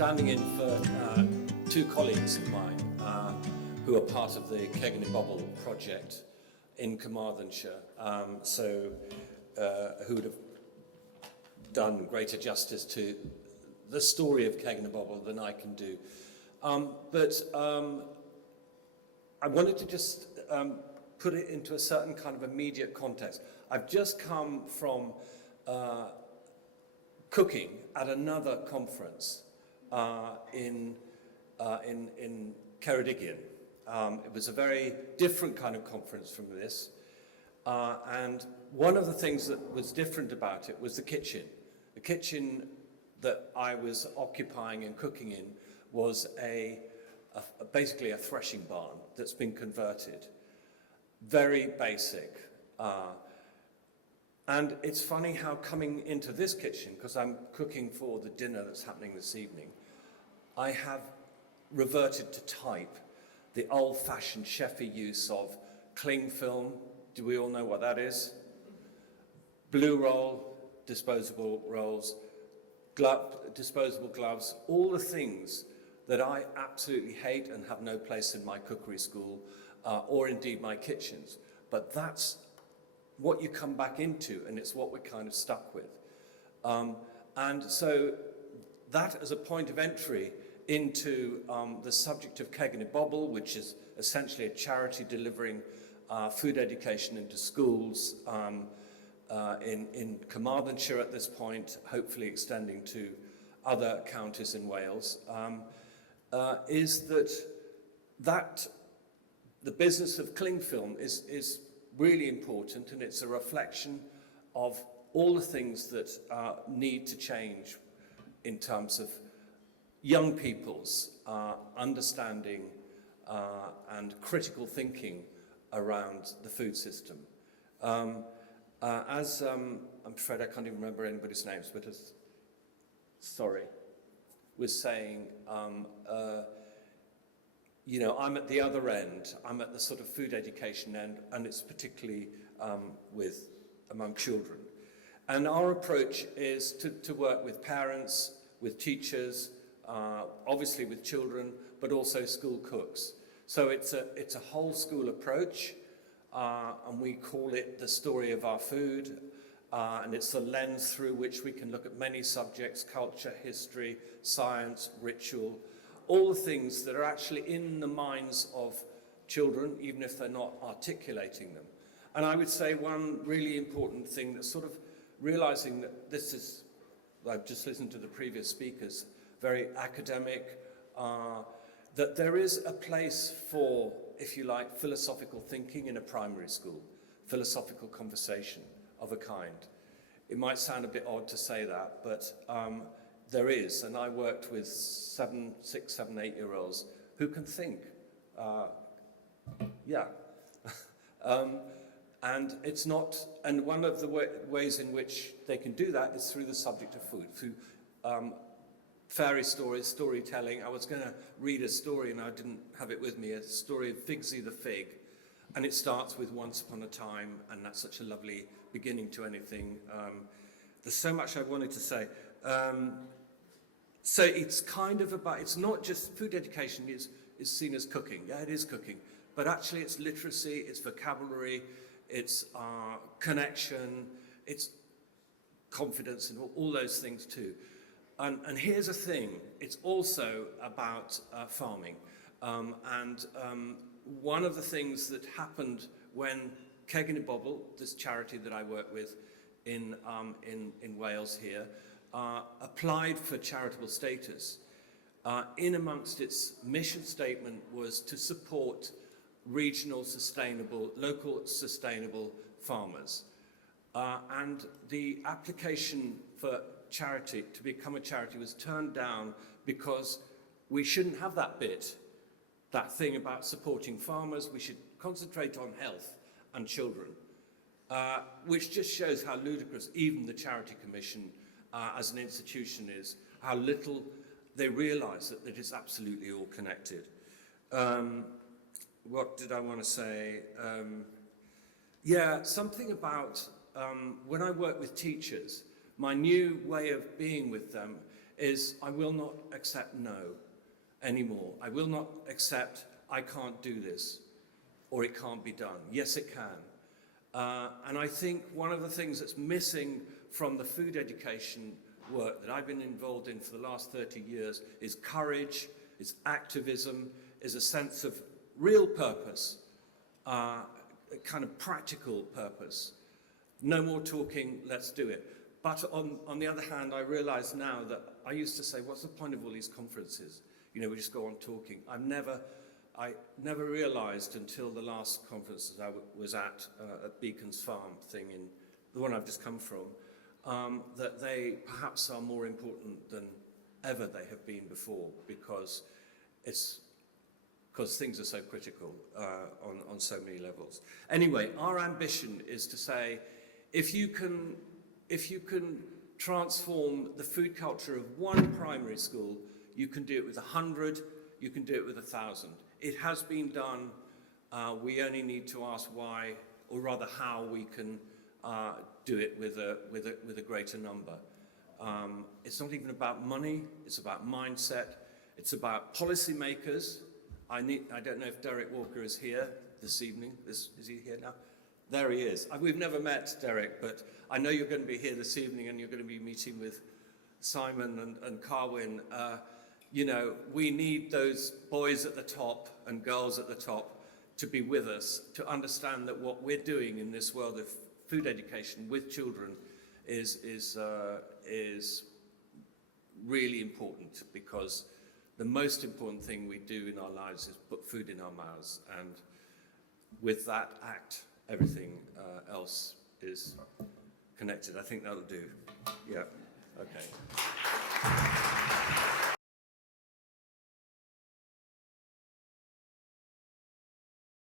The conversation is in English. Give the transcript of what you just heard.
standing in for two colleagues of mine who are part of the Cegin Y Bobl project in Carmarthenshire, who would have done greater justice to the story of Cegin Y Bobl than I can do. But I wanted to just put it into a certain kind of immediate context. I've just come from cooking at another conference in Ceredigion. It was a very different kind of conference from this. And one of the things that was different about it was the kitchen. The kitchen that I was occupying and cooking in was basically a threshing barn that's been converted. Very basic. And it's funny how coming into this kitchen, because I'm cooking for the dinner that's happening this evening, I have reverted to type, the old-fashioned chefy use of cling film. Do we all know what that is? Blue roll, disposable rolls, disposable gloves, all the things that I absolutely hate and have no place in my cookery school, or indeed my kitchens. But that's what you come back into, and it's what we're kind of stuck with. And so that as a point of entry into the subject of Cegin Y Bobl, which is essentially a charity delivering food education into schools in Carmarthenshire at this point, hopefully extending to other counties in Wales, is that the business of cling film is really important, and it's a reflection of all the things that need to change in terms of young people's understanding and critical thinking around the food system. I'm afraid I can't even remember anybody's names, but was saying, you know, I'm at the other end. I'm at the sort of food education end, and it's particularly among children. And our approach is to work with parents, with teachers, obviously with children, but also school cooks. So it's a whole school approach, and we call it the story of our food, and it's the lens through which we can look at many subjects: culture, history, science, ritual, all the things that are actually in the minds of children, even if they're not articulating them. And I would say one really important thing that's sort of realizing that this is, I've just listened to the previous speakers, very academic, that there is a place for, if you like, philosophical thinking in a primary school, philosophical conversation of a kind. It might sound a bit odd to say that, but there is, and I worked with 6, 7, 8-year-olds who can think. And it's not, and one of the ways in which they can do that is through the subject of food, through fairy stories, storytelling. I was going to read a story, and I didn't have it with me, a story of Figsy the Fig, and it starts with once upon a time, and that's such a lovely beginning to anything. There's so much I wanted to say. So it's kind of about, it's not just food education is seen as cooking. Yeah, it is cooking, but actually it's literacy, it's vocabulary, it's connection, it's confidence, and all those things too. And here's a thing, it's also about farming. One of the things that happened when Cegin Y Bobl, this charity that I work with in Wales here, applied for charitable status, in amongst its mission statement was to support regional sustainable, local sustainable farmers. And the application for charity, to become a charity, was turned down because we shouldn't have that bit, that thing about supporting farmers. We should concentrate on health and children, which just shows how ludicrous even the Charity Commission as an institution is, how little they realise that it is absolutely all connected. What did I want to say? Something about when I work with teachers, my new way of being with them is I will not accept no anymore. I will not accept I can't do this or it can't be done. Yes, it can. And I think one of the things that's missing from the food education work that I've been involved in for the last 30 years is courage, is activism, is a sense of real purpose, a kind of practical purpose. No more talking, let's do it. But on the other hand, I realize now that I used to say, what's the point of all these conferences? You know, we just go on talking. I never realized until the last conference that I was at Beacon's Farm thing, in the one I've just come from, that they perhaps are more important than ever they have been before, because things are so critical on so many levels. Anyway, our ambition is to say, if you can transform the food culture of one primary school, you can do it with 100, you can do it with 1,000. It has been done. We only need to ask why, or rather how we can do it with a greater number. It's not even about money, it's about mindset, it's about policymakers. I don't know if Derek Walker is here this evening. Is he here now? There he is. We've never met, Derek, but I know you're going to be here this evening and you're going to be meeting with Simon and Carwyn. You know, we need those boys at the top and girls at the top to be with us, to understand that what we're doing in this world of food education with children is really important, because the most important thing we do in our lives is put food in our mouths, and with that act, everything else is connected. I think that'll do. Yeah, okay.